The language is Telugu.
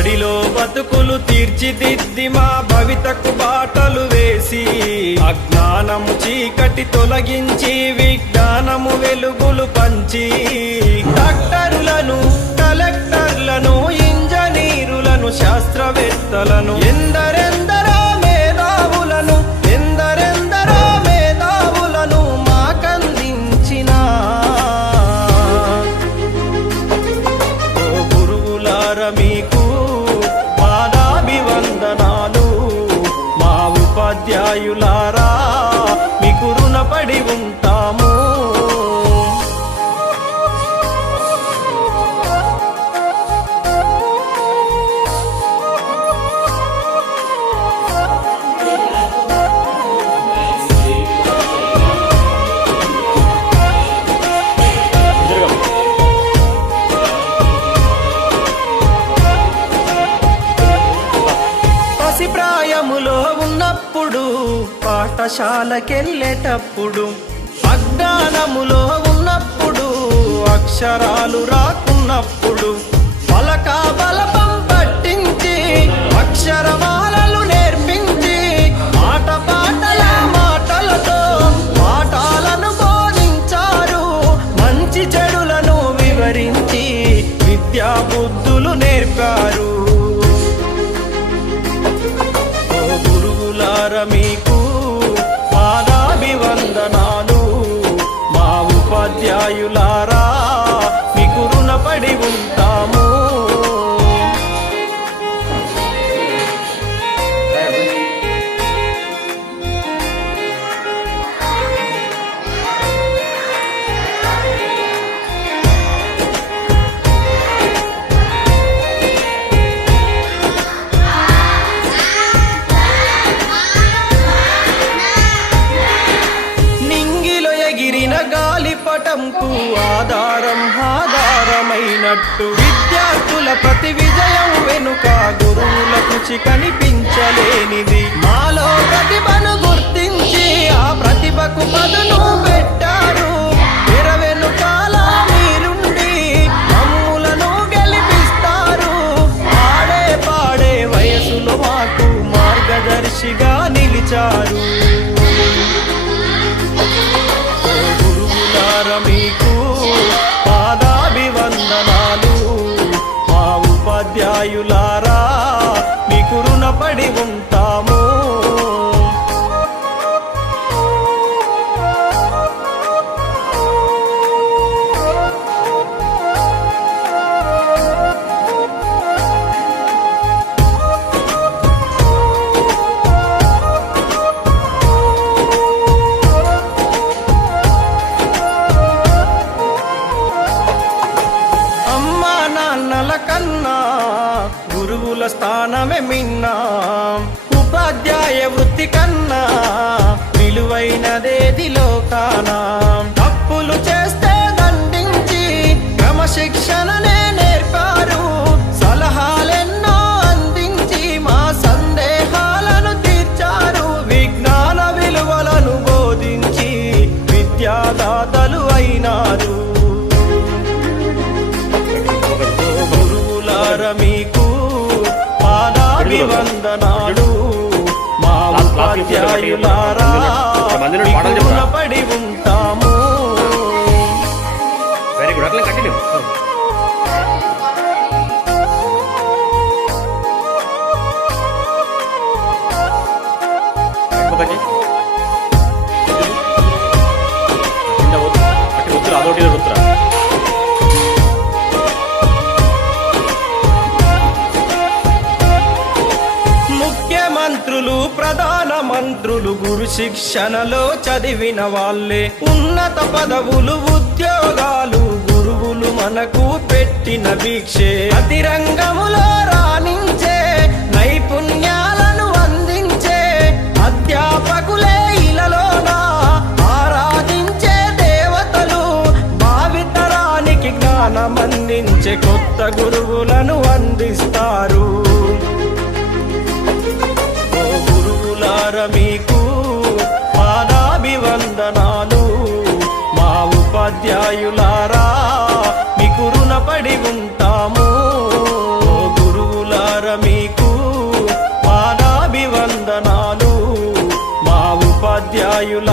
బడిలో బతుకులు తీర్చిదిద్ది మా భవితకు బాటలు వేసి అజ్ఞానము చీకటి తొలగించి విజ్ఞానము వెలుగులు పంచి డాక్టరులను కలెక్టర్లను ఇంజనీరులను శాస్త్రవేత్తలను ఎందరెందరో మేధావులను మాకందించిన ఓ గురువులార మీకు పాదాభివందనాలు. మా ఉపాధ్యాయులారా మీకు రుణపడి ఉంటాము. ప్రాయములో ఉన్నప్పుడు పాఠశాలకెళ్ళేటప్పుడు అజ్ఞానములో ఉన్నప్పుడు అక్షరాలు రాకున్నప్పుడు పలక బలపం పట్టించి అక్షరమాలలు నేర్పించి పాటల మాటలతో పాఠాలను బోధించారు. మంచి చెడులను వివరించి విద్యా బుద్ధులు నేర్పారు. మీకు పాదాభివందనాలు. మా ఉపాధ్యాయులారా మీకు రుణపడి ఉంటాము. గాలిపటంకు ఆధారమైనట్టు విద్యార్థుల ప్రతి విజయం వెనుక గురువుల కృషి కనిపించలేనిది. మాలో ప్రతిభను గుర్తించి ఆ ప్రతిభకు పదును పెట్టారు. తెర వెనుకాల మీరుండి మమ్ములను గెలిపిస్తారు. పాడే వయసులో మాకు మార్గదర్శిగా నిలిచారు. మీకు పాదాభివందనాలు. మా ఉపాధ్యాయులారా మీకు రుణపడి ఉంటాము. కన్నా గురువుల స్థానమే మిన్నా. ఉపాధ్యాయ వృత్తి కన్నా విలువైనదేది లోకానా. తప్పులు చేస్తే దండించి క్రమశిక్షణనే నేర్పారు. సలహాలెన్నో అందించి మా సందేహాలను తీర్చారు. విజ్ఞాన విలువలను బోధించి విద్యాదాతలు అయినారు. మీకు పాదాభివందనాలు. మా ఉపాధ్యాయులారా రుణపడి ఉంటాము. Very good. అట్లా కంటిన్యూ. అదొకటి ఉత్తరా మంత్రులు ప్రధాన మంత్రులు గురు శిక్షణలో చదివిన వాళ్ళే. ఉన్నత పదవులు ఉద్యోగాలు గురువులు మనకు పెట్టిన భిక్షే. ప్రతి రంగములో రాణించే నైపుణ్యాలను అందించే అధ్యాపకులే ఇలలోన ఆరాధించే దేవతలు. భావితరానికి జ్ఞానం అందించే కొత్త గురువులను అందిస్తారు. మీకు పాదాభివందనాలు. మా ఉపాధ్యాయులారా మీకు రుణపడి ఉంటాము. గురువులారా మీకు పాదాభివందనాలు. మా ఉపాధ్యాయుల